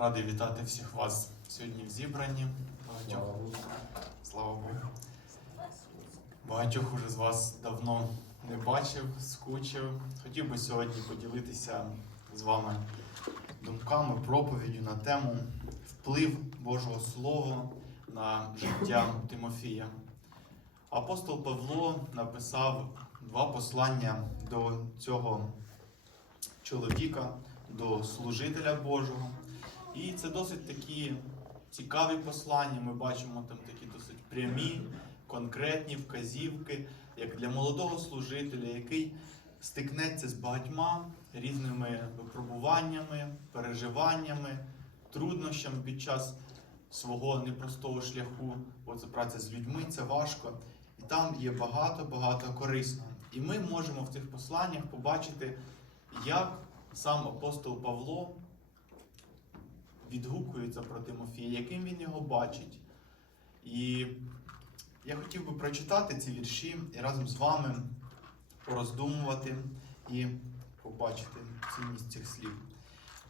Радий вітати всіх вас сьогодні в зібранні. Багатьох, слава Богу. Багатьох уже з вас давно не бачив, скучив. Хотів би сьогодні поділитися з вами думками, проповіддю на тему вплив Божого Слова на життя Тимофія. Апостол Павло написав два послання до цього чоловіка, до служителя Божого. І це досить такі цікаві послання. Ми бачимо там такі досить прямі, конкретні вказівки, як для молодого служителя, який стикнеться з багатьма різними випробуваннями, переживаннями, труднощами під час свого непростого шляху. Бо це праця з людьми, це важко. І там є багато-багато корисного. І ми можемо в цих посланнях побачити, як сам апостол Павло відгукується про Тимофія, яким він його бачить. І я хотів би прочитати ці вірші і разом з вами пороздумувати і побачити цінність цих слів.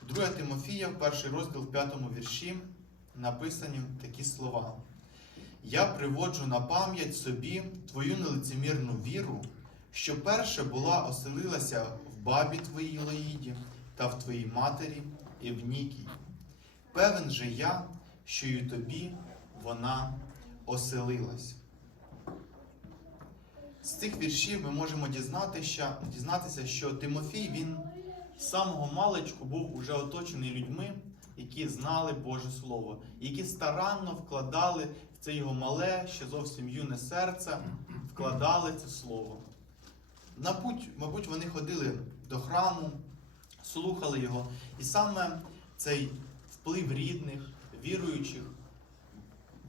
2 Тимофія, перший розділ в п'ятому вірші, написані такі слова. Я приводжу на пам'ять собі твою нелицемірну віру, що перше була оселилася в бабі твоїй Лоїді та в твоїй матері Евнікій. Певен же я, що й у тобі вона оселилась. З цих віршів ми можемо дізнатися, що Тимофій він з самого маличку був уже оточений людьми, які знали Боже Слово, які старанно вкладали в це його мале, ще зовсім юне серце, вкладали це слово. Мабуть, мабуть, вони ходили до храму, слухали його, і саме цей вплив рідних, віруючих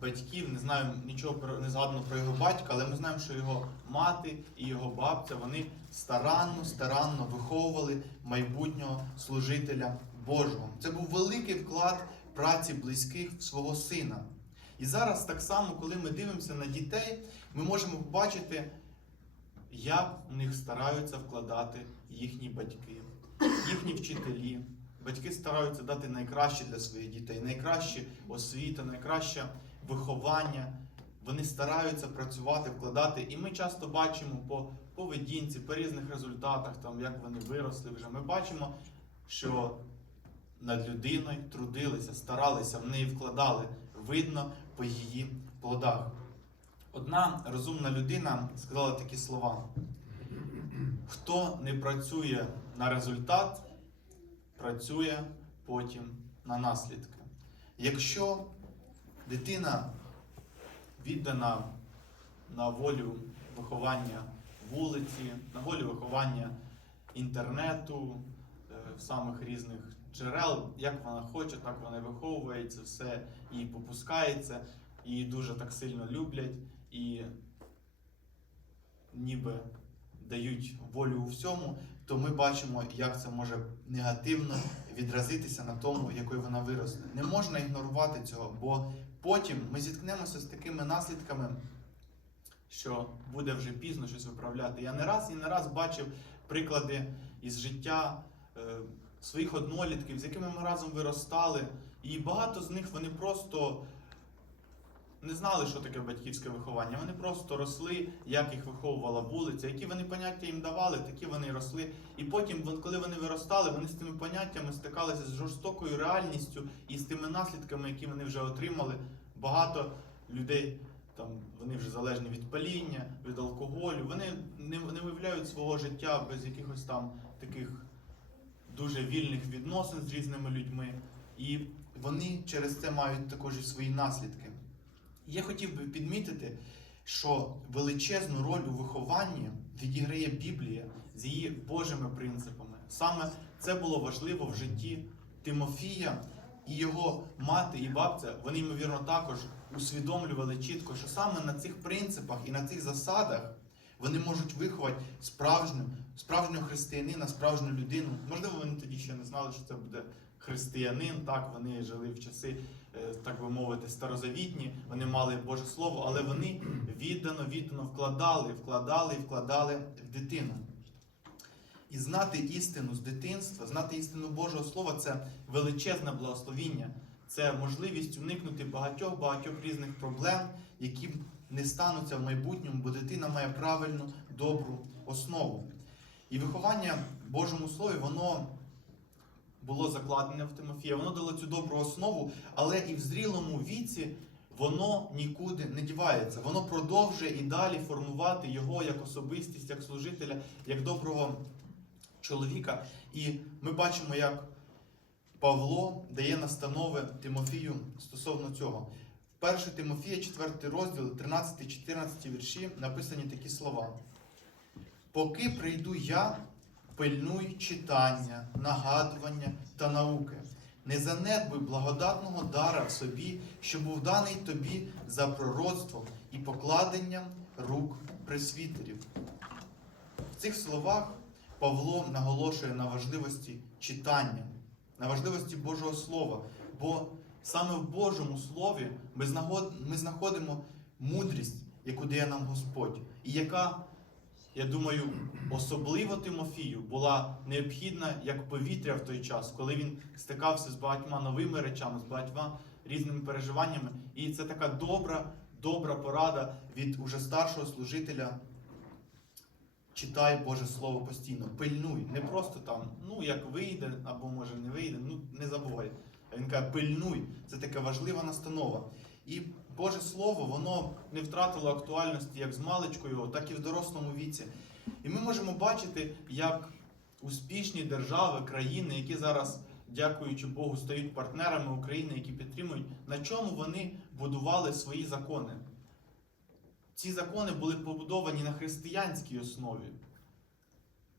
батьків, не знаю нічого про не згадано про його батька, але ми знаємо, що його мати і його бабця вони старанно, старанно виховували майбутнього служителя Божого. Це був великий вклад праці близьких в свого сина. І зараз, так само, коли ми дивимося на дітей, ми можемо побачити, як в них стараються вкладати їхні батьки, їхні вчителі. Батьки стараються дати найкраще для своїх дітей, найкраще освіта, найкраще виховання. Вони стараються працювати, вкладати. І ми часто бачимо по поведінці, по різних результатах, там, як вони виросли вже. Ми бачимо, що над людиною трудилися, старалися, в неї вкладали. Видно по її плодах. Одна розумна людина сказала такі слова: хто не працює на результат, працює потім на наслідки. Якщо дитина віддана на волю виховання вулиці, на волю виховання інтернету, е, самих різних джерел, як вона хоче, так вона виховується, все їй попускається, її дуже так сильно люблять і ніби дають волю у всьому, то ми бачимо, як це може негативно відразитися на тому, якою вона виросте. Не можна ігнорувати цього, бо потім ми зіткнемося з такими наслідками, що буде вже пізно щось виправляти. Я не раз і не раз бачив приклади із життя е, своїх однолітків, з якими ми разом виростали, і багато з них вони просто не знали, що таке батьківське виховання. Вони просто росли, як їх виховувала вулиця, які вони поняття їм давали, такі вони росли. І потім, коли вони виростали, вони з тими поняттями стикалися з жорстокою реальністю і з тими наслідками, які вони вже отримали. Багато людей там вони вже залежні від паління, від алкоголю. Вони не, не виявляють свого життя без якихось там таких дуже вільних відносин з різними людьми. І вони через це мають також і свої наслідки. Я хотів би підмітити, що величезну роль у вихованні відіграє Біблія з її Божими принципами. Саме це було важливо в житті Тимофія і його мати і бабця. Вони, ймовірно, також усвідомлювали чітко, що саме на цих принципах і на цих засадах вони можуть виховати справжню, справжнього християнина, справжню людину. Можливо, вони тоді ще не знали, що це буде християнин. Так, вони жили в часи, так би мовити, старозавітні. Вони мали Боже Слово, але вони віддано, віддано вкладали, вкладали і вкладали в дитину. І знати істину з дитинства, знати істину Божого Слова це величезне благословіння, це можливість уникнути багатьох-багатьох різних проблем, які не стануться в майбутньому, бо дитина має правильну, добру основу. І виховання Божому Слові, воно було закладене в Тимофія, воно дало цю добру основу, але і в зрілому віці воно нікуди не дівається. Воно продовжує і далі формувати його як особистість, як служителя, як доброго чоловіка. І ми бачимо, як Павло дає настанови Тимофію стосовно цього. В 1 Тимофія, 4 розділ, 13-14 вірші написані такі слова. Поки прийду я, пильнуй читання, нагадування та науки. Не занедбуй благодатного дара в собі, що був даний тобі за пророцтвом і покладенням рук пресвітерів. В цих словах Павло наголошує на важливості читання, на важливості Божого Слова. Бо саме в Божому Слові ми знаходимо мудрість, яку дає нам Господь, і яка, я думаю, особливо Тимофію була необхідна як повітря в той час, коли він стикався з багатьма новими речами, з багатьма різними переживаннями. І це така добра, добра порада від уже старшого служителя. Читай Боже Слово постійно, пильнуй. Не просто там, ну як вийде, або може не вийде, ну не забувай. Він каже, пильнуй. Це така важлива настанова. І Боже Слово, воно не втратило актуальності як з маличкою, так і в дорослому віці. І ми можемо бачити, як успішні держави, країни, які зараз, дякуючи Богу, стають партнерами України, які підтримують, на чому вони будували свої закони. Ці закони були побудовані на християнській основі.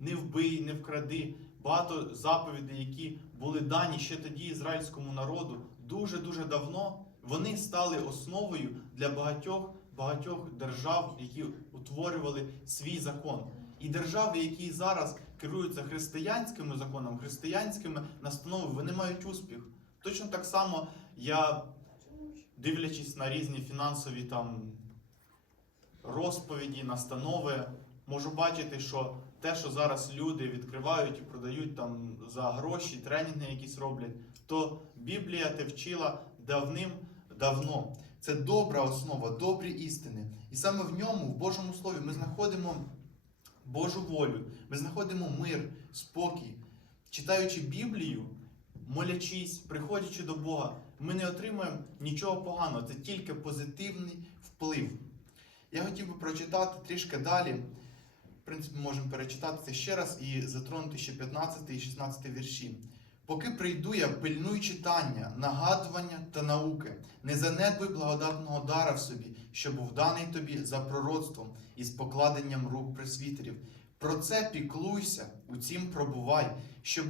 Не вбий, не вкради. Багато заповідей, які були дані ще тоді ізраїльському народу, дуже-дуже давно, вони стали основою для багатьох багатьох держав, які утворювали свій закон. І держави, які зараз керуються християнськими законами, християнськими настановами, вони мають успіх. Точно так само я, дивлячись на різні фінансові там розповіді, настанови, можу бачити, що те, що зараз люди відкривають і продають там за гроші, тренінги якісь роблять, то Біблія те вчила давним-давно. Це добра основа, добрі істини. І саме в ньому, в Божому Слові, ми знаходимо Божу волю, ми знаходимо мир, спокій. Читаючи Біблію, молячись, приходячи до Бога, ми не отримуємо нічого поганого, це тільки позитивний вплив. Я хотів би прочитати трішки далі. В принципі, можемо перечитати це ще раз і затронути ще 15 і 16 вірші. Поки прийду я, пильнуй читання, нагадування та науки, не занедбуй благодатного дара в собі, що був даний тобі за пророцтвом і з покладенням рук пресвітерів. Про це піклуйся, у цім пробувай, щоб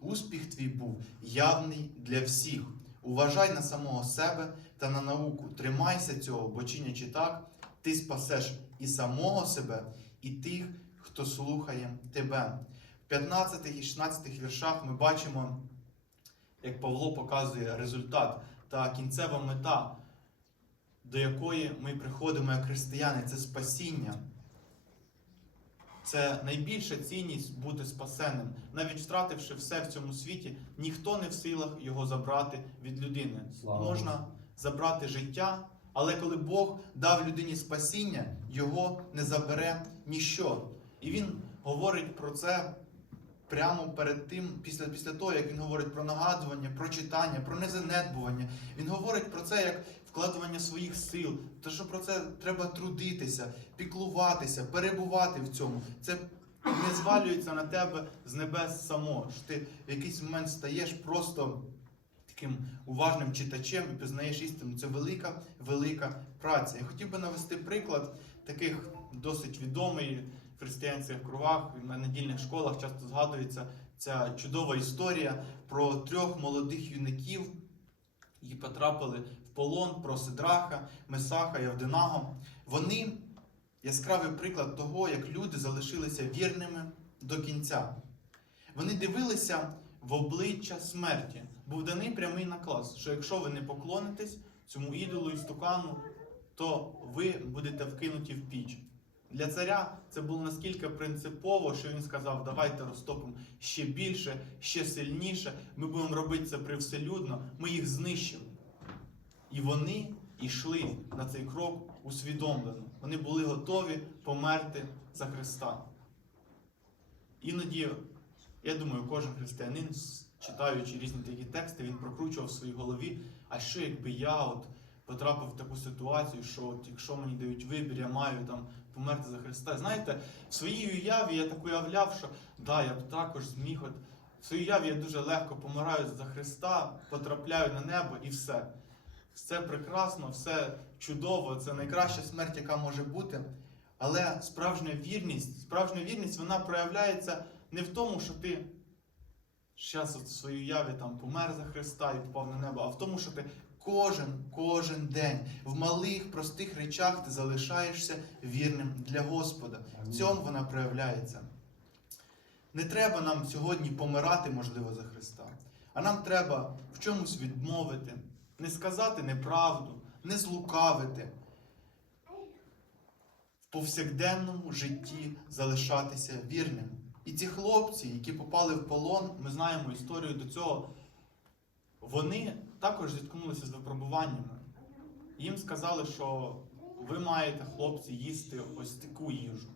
успіх твій був явний для всіх. Уважай на самого себе та на науку. Тримайся цього, бо чинячи так, ти спасеш і самого себе, і тих, хто слухає тебе. В 15 і 16 віршах ми бачимо, як Павло показує результат та кінцева мета, до якої ми приходимо як християни, це спасіння. Це найбільша цінність бути спасенним. Навіть втративши все в цьому світі, ніхто не в силах його забрати від людини. Слава Можна забрати життя, але коли Бог дав людині спасіння, його не забере ніщо. І він говорить про це прямо перед тим, після, після того, як він говорить про нагадування, про читання, про незанедбування. Він говорить про це як вкладування своїх сил, те, що про це треба трудитися, піклуватися, перебувати в цьому. Це не звалюється на тебе з небес само. Що ти в якийсь момент стаєш просто таким уважним читачем і пізнаєш істину. Це велика, велика праця. Я хотів би навести приклад таких досить відомий в християнських кругах, на недільних школах часто згадується ця чудова історія про трьох молодих юнаків, які потрапили в полон про Сидраха, Месаха і Авденаго. Вони яскравий приклад того, як люди залишилися вірними до кінця. Вони дивилися в обличчя смерті. Був даний прямий наклас, що якщо ви не поклонитесь цьому ідолу і стукану, то ви будете вкинуті в піч. Для царя це було наскільки принципово, що він сказав: давайте розтопимо ще більше, ще сильніше. Ми будемо робити це привселюдно, ми їх знищимо. І вони йшли на цей крок усвідомлено. Вони були готові померти за Христа. Іноді, я думаю, кожен християнин, читаючи різні такі тексти, він прокручував в своїй голові, а що якби я от потрапив в таку ситуацію, що от якщо мені дають вибір, я маю там померти за Христа. Знаєте, в своїй уяві я так уявляв, що да, я б також зміг. От, в своїй уяві я дуже легко помираю за Христа, потрапляю на небо і все. Все прекрасно, все чудово, це найкраща смерть, яка може бути. Але справжня вірність, справжня вірність вона проявляється не в тому, що ти зараз в своїй уяві там помер за Христа і попав на небо, а в тому, що ти кожен, кожен день в малих, простих речах ти залишаєшся вірним для Господа. В цьому вона проявляється. Не треба нам сьогодні помирати, можливо, за Христа, а нам треба в чомусь відмовити, не сказати неправду, не злукавити. В повсякденному житті залишатися вірним. І ці хлопці, які попали в полон, ми знаємо історію до цього, вони також зіткнулися з випробуваннями. Їм сказали, що ви маєте, хлопці, їсти ось таку їжу.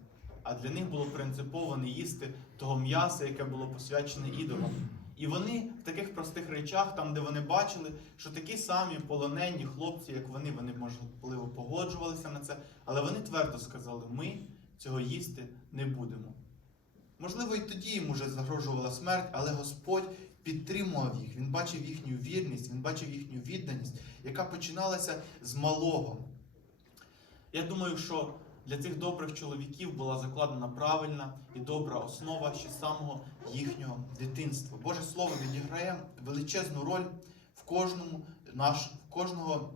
А для них було принципово не їсти того м'яса, яке було посвячене ідолам. І вони в таких простих речах, там, де вони бачили, що такі самі полонені хлопці, як вони, вони можливо погоджувалися на це, але вони твердо сказали: ми цього їсти не будемо. Можливо, і тоді їм уже загрожувала смерть, але Господь підтримував їх. Він бачив їхню вірність, він бачив їхню відданість, яка починалася з малого. Я думаю, що для цих добрих чоловіків була закладена правильна і добра основа ще самого їхнього дитинства. Боже Слово відіграє величезну роль в кожному наш, в кожного,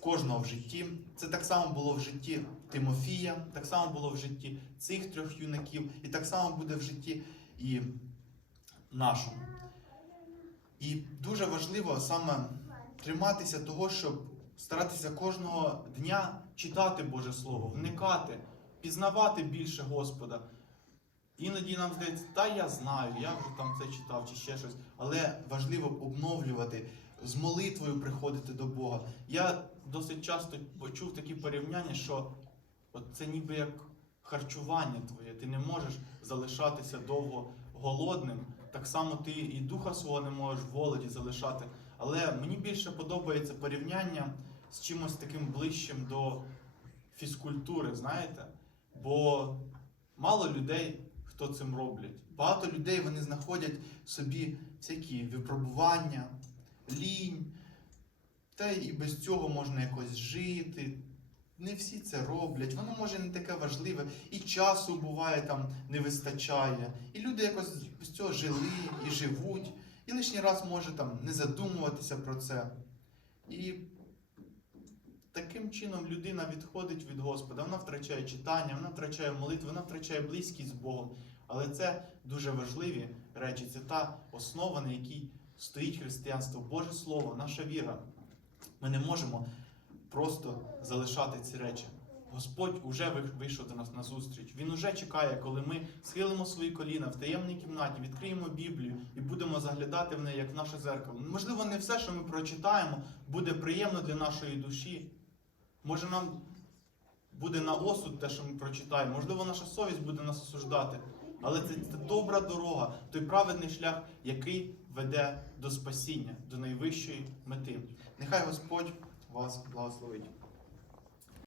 кожного в житті. Це так само було в житті Тимофія, так само було в житті цих трьох юнаків, і так само буде в житті і нашому. І дуже важливо саме триматися того, щоб старатися кожного дня читати Боже Слово, вникати, пізнавати більше Господа. Іноді нам здається, та я знаю, я вже там це читав чи ще щось, але важливо обновлювати, з молитвою приходити до Бога. Я досить часто почув такі порівняння, що от це ніби як харчування твоє, ти не можеш залишатися довго голодним. Так само ти і духа свого не можеш в голоді залишати. Але мені більше подобається порівняння з чимось таким ближчим до фізкультури, знаєте? Бо мало людей, хто цим роблять. Багато людей вони знаходять собі всякі випробування, лінь. Та і без цього можна якось жити. Не всі це роблять, воно може не таке важливе, і часу буває там не вистачає. І люди якось без цього жили і живуть, і лишній раз може там не задумуватися про це. І таким чином людина відходить від Господа, вона втрачає читання, вона втрачає молитву, вона втрачає близькість з Богом. Але це дуже важливі речі. Це та основа, на якій стоїть християнство, Боже Слово, наша віра. Ми не можемо просто залишати ці речі. Господь уже вийшов до нас на зустріч. Він уже чекає, коли ми схилимо свої коліна в таємній кімнаті, відкриємо Біблію і будемо заглядати в неї як в наше зеркало. Можливо, не все, що ми прочитаємо, буде приємно для нашої душі. Може, нам буде на осуд те, що ми прочитаємо. Можливо, наша совість буде нас осуждати. Але це, це добра дорога, той праведний шлях, який веде до спасіння, до найвищої мети. Нехай Господь вас благословить.